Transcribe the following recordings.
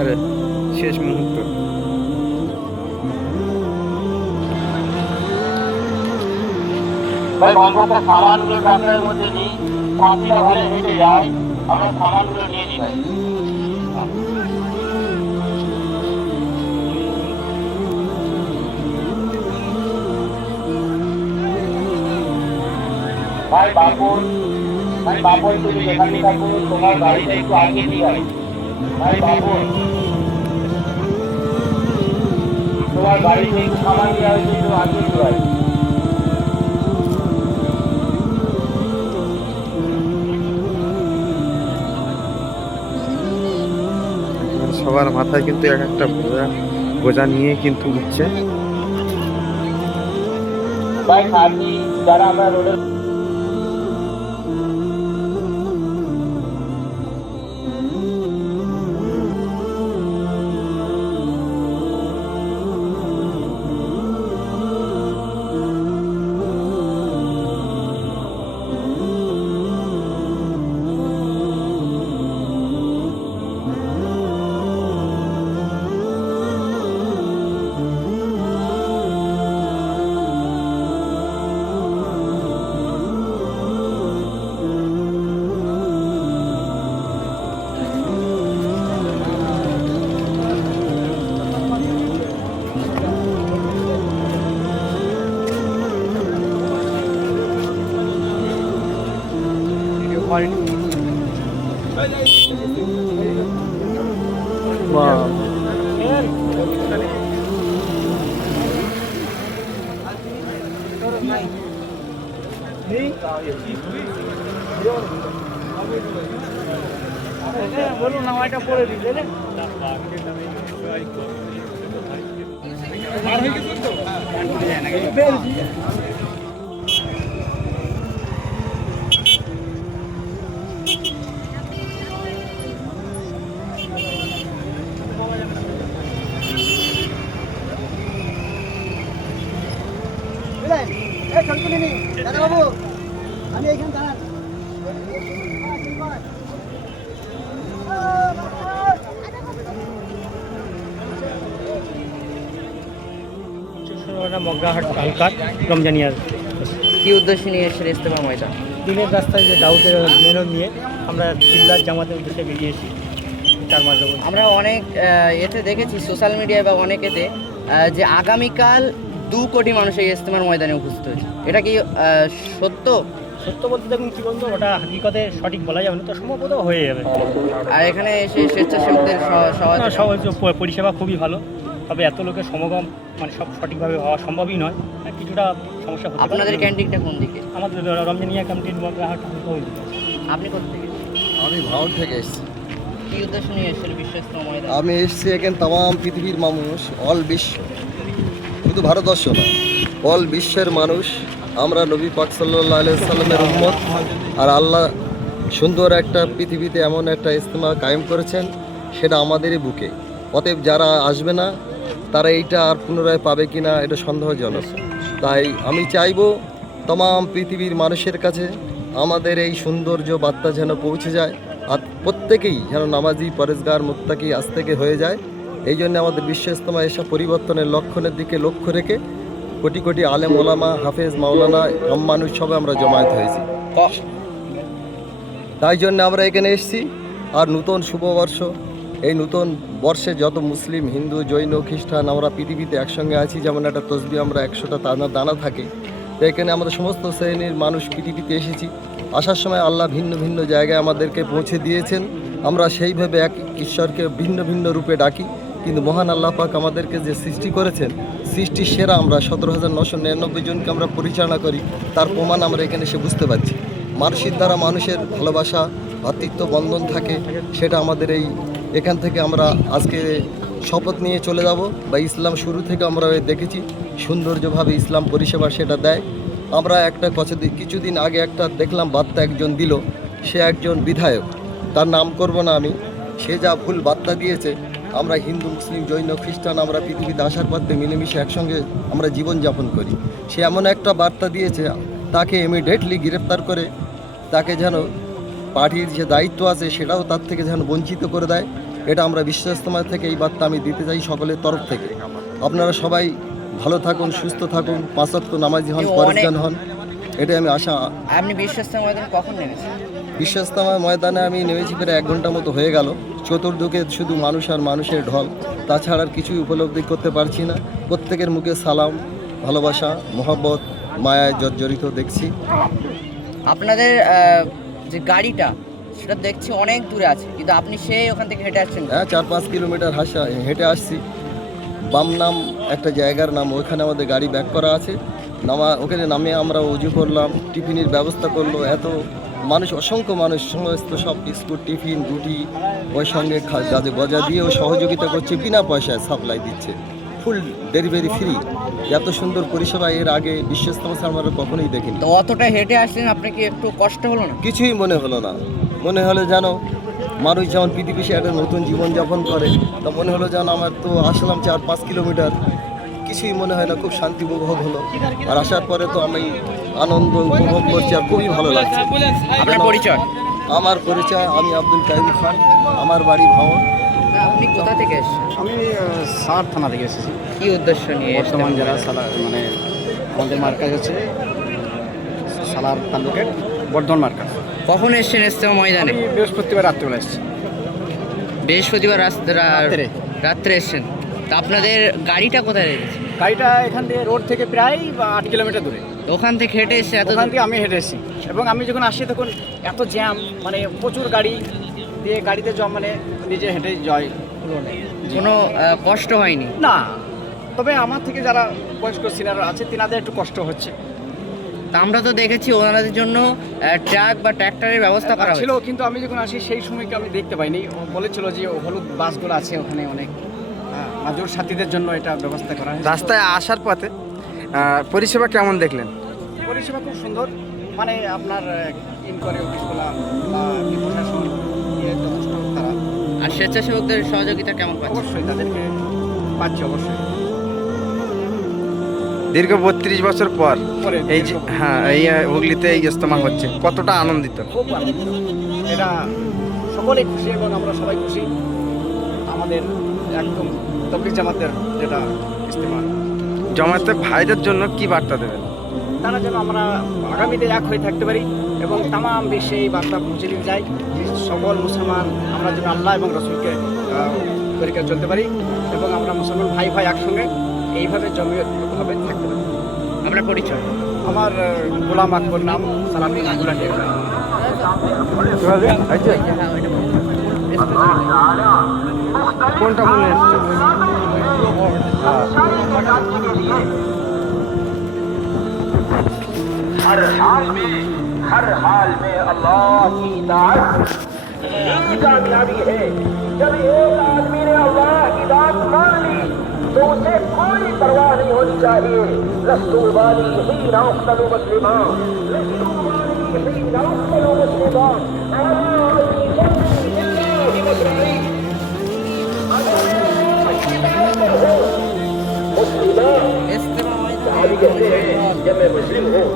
একেবারে শেষ মুহূর্ত। ভাই বন্ধুটা সামানগুলো ট্রাক্টরের মধ্যে নিই, পাঁচটা ঘরে হেঁটে যাই, আমরা সামানগুলো নিয়ে নিই ভাই। ভাই বাপুর, ভাই বাপুর তুমি এখানে থাকো, তোমার গাড়িটা একটু আগে নিয়ে ভাই। ভাই বাপুর, তোমার গাড়িতে একটু সামান দেওয়া হয়েছে, একটু আগে নিয়ে ভাই। সবার মাথায় কিন্তু এক একটা বোঝা নিয়ে কিন্তু উঠছে। ভাই সাথী যারা আমরা রোডের বলুন না ওইটা পড়ে দিতে বাবু আমি এইখানে দাঁড়ান। মগরাহাট কালকার রমজানিয়ার কি উদ্দেশ্য নিয়ে এসে ইস্তেমা ময়দান? দিনের রাস্তায় যে দাউদের মেনন নিয়ে আমরা জিল্লার জামাতের উদ্দেশ্যে বেরিয়েছি 4 মাস যাবত। আমরা অনেক এতে দেখেছি সোশ্যাল মিডিয়ায় বা অনেকেতে যে আগামীকাল 2 কোটি মানুষ এই ইস্তেমার ময়দানে উপস্থিত হয়েছে, এটা কি সত্য? সত্য বলতে দেখুন কি বলতো, ওটা হাকিকতে সঠিক বলা যাবে না, তো সম্ভবত হয়ে যাবে। আর এখানে এসে স্বেচ্ছাসেবকদের পরিষেবা খুবই ভালো, তবে এত লোকের সমাগম মানে সব সঠিকভাবে হওয়া সম্ভবই নয়, কিছুটা সমস্যা হতে পারে। আপনাদের ক্যান্টিনটা কোন দিকে? আমাদের রমজানিয়া ক্যান্টিন মগরাহাট ওই দিকে। আপনি কোথা থেকে? আমি ভারত থেকে এসেছি। কি উদ্দেশ্য নিয়ে এসেছেন বিশ্ব ইস্তেমা ময়দান? আমি এসেছি এখানে তাম পৃথিবীর মানুষ, অল বিশ্ব, শুধু ভারতবর্ষ না, অল বিশ্বের মানুষ আমরা নবী পাক সাল্লাল্লাহু আলাইহি সাল্লামের উম্মত। আর আল্লাহ সুন্দর একটা পৃথিবীতে এমন একটা ইজতেমা কায়েম করেছেন, সেটা আমাদেরই বুকে। অতএব যারা আসবে না তারা এইটা আর পুনরায় পাবে কি না এটা সন্দেহজনক। তাই আমি চাইবো তমাম পৃথিবীর মানুষের কাছে আমাদের এই সৌন্দর্য বার্তা যেন পৌঁছে যায়, আর প্রত্যেকেই যেন নামাজি পরেজগার মুত্তাকি আজ থেকে হয়ে যায়। এই জন্য আমাদের বিশ্ব ইজতেমা এসব পরিবর্তনের লক্ষণের দিকে লক্ষ্য রেখে কোটি কোটি আলেম ওলামা, হাফেজ, মাওলানা, আম মানুষ সবাই আমরা জমায়েত হয়েছি। তাই জন্য আমরা এখানে এসেছি। আর নূতন শুভবর্ষ, এই নূতন বর্ষে যত মুসলিম, হিন্দু, জৈন, খ্রিস্টান আমরা পৃথিবীতে একসঙ্গে আছি, যেমন একটা তসবি আমরা 100টা দানা থাকে, তো এখানে আমরা সমস্ত শ্রেণীর মানুষ পৃথিবীতে এসেছি। আসার সময় আল্লাহ ভিন্ন ভিন্ন জায়গায় আমাদেরকে পৌঁছে দিয়েছেন, আমরা সেইভাবে এক ঈশ্বরকে ভিন্ন ভিন্ন রূপে ডাকি। কিন্তু মহান আল্লাহ পাক আমাদেরকে যে সৃষ্টি করেছেন, সৃষ্টির সেরা আমরা 17,999 জনকে আমরা পরিচালনা করি, তার প্রমাণ আমরা এখানে এসে বুঝতে পারছি। মানুষের দ্বারা মানুষের ভালোবাসা, ভ্রাতৃত্ব বন্ধন থাকে, সেটা আমাদের এখান থেকে আমরা আজকে শপথ নিয়ে চলে যাব। বা ইসলাম শুরু থেকে আমরা দেখেছি সৌন্দর্যভাবে ইসলাম পরিষেবা সেটা দেয়। আমরা একটা কিছুদিন আগে একটা দেখলাম বার্তা একজন দিল, সে একজন বিধায়ক, তার নাম করব না আমি, সে যা ভুল বার্তা দিয়েছে। আমরা হিন্দু, মুসলিম, জৈন, খ্রিস্টান আমরা পৃথিবীতে আসার পর থেকে মিলেমিশে একসঙ্গে আমরা জীবনযাপন করি। সে এমন একটা বার্তা দিয়েছে, তাকে ইমিডিয়েটলি গ্রেপ্তার করে তাকে যেন পার্টির যে দায়িত্ব আছে সেটাও তার থেকে যেন বঞ্চিত করে দেয়। এটা আমরা বিশ্ব ইজতেমা থেকে এই বার্তা আমি দিতে চাই সকলের তরফ থেকে। আপনারা সবাই ভালো থাকুন, সুস্থ থাকুন, 5 ওয়াক্ত নামাজি হন, পরেশগান হন, এটাই আমি আশা। আপনি বিশ্ব ইজতেমা ময়দানে কখন নেমেছেন? বিশ্ব ইজতেমা ময়দানে আমি নেমেছি প্রায় 1 ঘন্টা মতো হয়ে গেল। চতুর্দিকে শুধু মানুষ আর মানুষের ঢল, তাছাড়া আর কিছুই উপলব্ধি করতে পারছি না। প্রত্যেকের মুখে সালাম, ভালোবাসা, মোহব্বত, মায়ায় জর্জরিত দেখছি। আপনাদের যে গাড়িটা সেটা দেখছি অনেক দূরে আছে, কিন্তু আপনি সেই ওখান থেকে হেঁটে আসছেন। হ্যাঁ, 4-5 কিলোমিটার হেঁটে আসছি। বাম নাম একটা জায়গার নাম, ওইখানে আমাদের গাড়ি ব্যাক করা আছে। ওখানে নামে আমরা উজু করলাম, টিফিনের ব্যবস্থা করলো। এত মানুষ, অসংখ্য মানুষ, সমস্ত সব বিস্কুট, টিফিন, রুটি, ওই সঙ্গে গাজে গজা দিয়েও সহযোগিতা করছে, বিনা পয়সায় সাপ্লাই দিচ্ছে, ফুল ডেলিভারি ফ্রি। এত সুন্দর পরিষেবা এর আগে বিশ্ব ইজতেমা আমরা কখনোই দেখিনি। তো অতটা হেঁটে আসছেন, আপনার কি একটু কষ্ট হলো না? কিছুই মনে হলো না। মনে হলো যেন মানুষ যেমন পৃথিবীতে একটা নতুন জীবনযাপন করে, তা মনে হলো যেন আমার তো আসলাম 4-5 কিলোমিটার, কিছুই মনে হয় না, খুব শান্তি উপভোগ হলো। আর আসার পরে তো আমি আনন্দ উপভোগ করছি আর খুবই ভালো লাগছে। আপনার পরিচয়? আমার পরিচয়, আমি আব্দুল কাইম খান, আমার বাড়ি ভাঙন। আপনি কোথা থেকে এসেছেন? আমি সার থানা থেকে এসেছি। কি উদ্দেশ্য নিয়ে বর্তমান যারা সালার মানে আমাদের মার্কাজ হচ্ছে সালার তালুকের বর্ধমান মার্কাজ। কখন এসেছেন ইজতেমা ময়দানে? আমি বৃহস্পতিবার রাত্রিবেলা এসেছি। বৃহস্পতিবার রাত্রে। রাত্রে এসেছেন। তা আপনাদের গাড়িটা কোথায় রেখেছে? গাড়িটা এখান থেকে রোড থেকে প্রায় 8 কিলোমিটার দূরে। তো ওখান থেকে হেঁটে এসে এত ওখান থেকে আমি হেঁটে এসেছি, এবং আমি যখন আসি তখন এত জ্যাম, মানে প্রচুর গাড়ি দিয়ে গাড়িতে মানে নিজে হেঁটে যাই। কোনো কষ্ট হয়নি? না, তবে আমার থেকে যারা বয়স্ক সিনিয়র আছে তেনাদের একটু কষ্ট হচ্ছে। তা আমরা তো দেখেছি ওনাদের জন্য ট্রাক বা ট্র্যাক্টরের ব্যবস্থা করা ছিল, হয়েছে। কিন্তু আমি যখন আসি সেই সময়কে আমি দেখতে পাইনি। ও বলেছিল যে হলুদ বাসগুলো আছে ওখানে অনেক, মাজুর সাথীদের জন্য এটা ব্যবস্থা করা হয়েছে। রাস্তায় আসার পথে পরিষেবা কেমন দেখলেন? পরিষেবা খুব সুন্দর, মানে আপনার ইনকোয়ারি অফিসগুলো বা প্রশাসন যথেষ্ট তারা আর স্বেচ্ছাসেবকদের সহযোগিতা কেমন পাচ্ছে? অবশ্যই তাদেরকে পাচ্ছে, অবশ্যই। দীর্ঘ 32 বছর পর পরে এই যে এই হুগলিতে এই ইজতেমা হচ্ছে, কতটা আনন্দিত? খুব আনন্দিত। এটা সকলেই খুশি এবং আমরা সবাই খুশি। আমাদের একদম তবলিগ জামাতের যেটা ইজতেমা, জামাতে ভাইদের জন্য কি বার্তা দেবেন? তারা যেন আমরা আগামীতে এক হয়ে থাকতে পারি এবং তামাম বিশ্বে এই বার্তা পৌঁছে দিতে চাই যে সকল মুসলমান আমরা যেন আল্লাহ এবং রসুলকে তরিকায় চলতে পারি এবং আমরা মুসলমান ভাই ভাই একসঙ্গে এইভাবে জমিয়তভাবে থাকতে পারি। আপনার পরিচয়? আমার গোলাম আকবর নাম, সালাম গুলাটি। কোনটা মনে হচ্ছে? हर हाल में अल्लाह की इताअत यही कामयाबी है। जब एक आदमी ने अल्लाह की बात मान ली तो उसे कोई परवाह नहीं होनी चाहिए। लस्तु वाली ही नौकतलु मुस्लिमा, लस्तु वाली ही नौकतलु मुस्लिमा, जब मैं मुस्लिम हूँ,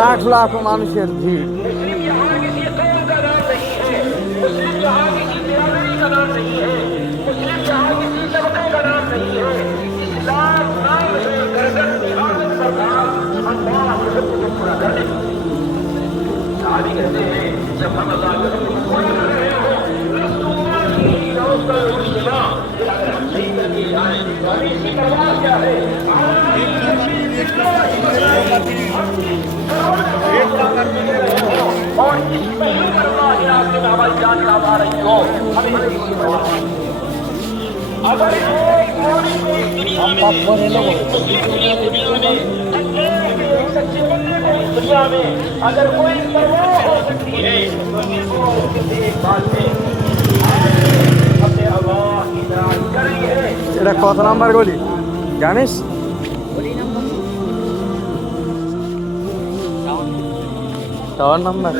লাখ লাখ মানুষের ভিড়। मुस्लिम यहाँ किसी कौम का नाम नहीं है, मुस्लिम यहाँ किसी बिरादरी का नाम नहीं है, मुस्लिम यहाँ किसी तबके का नाम नहीं है। इस्लाम नाम है गर्दन निहारत पर नाम, अल्लाह के हुक्म को पूरा करने। सहाबी कहते हैं जब हम अल्लाह के हुक्म को पूरा कर रहे हो, रसूलुल्लाह की नौकल मुस्लिमा, अगर हम सही करके जाए तो हमें इसकी परवाह क्या है? और इस पहलू पर अल्लाह के रास्ते में हमारी जान काम आ रही हो, हमें इसकी परवाह नहीं। अगर एक मोदी को इस दुनिया में, एक सच्चे बंदे को इस दुनिया में अगर कोई परवाह हो सकती है तो किसी एक बात में हमने अल्लाह की इताअत करी है। এটা কত নাম্বার গলি জানিস? Tower number?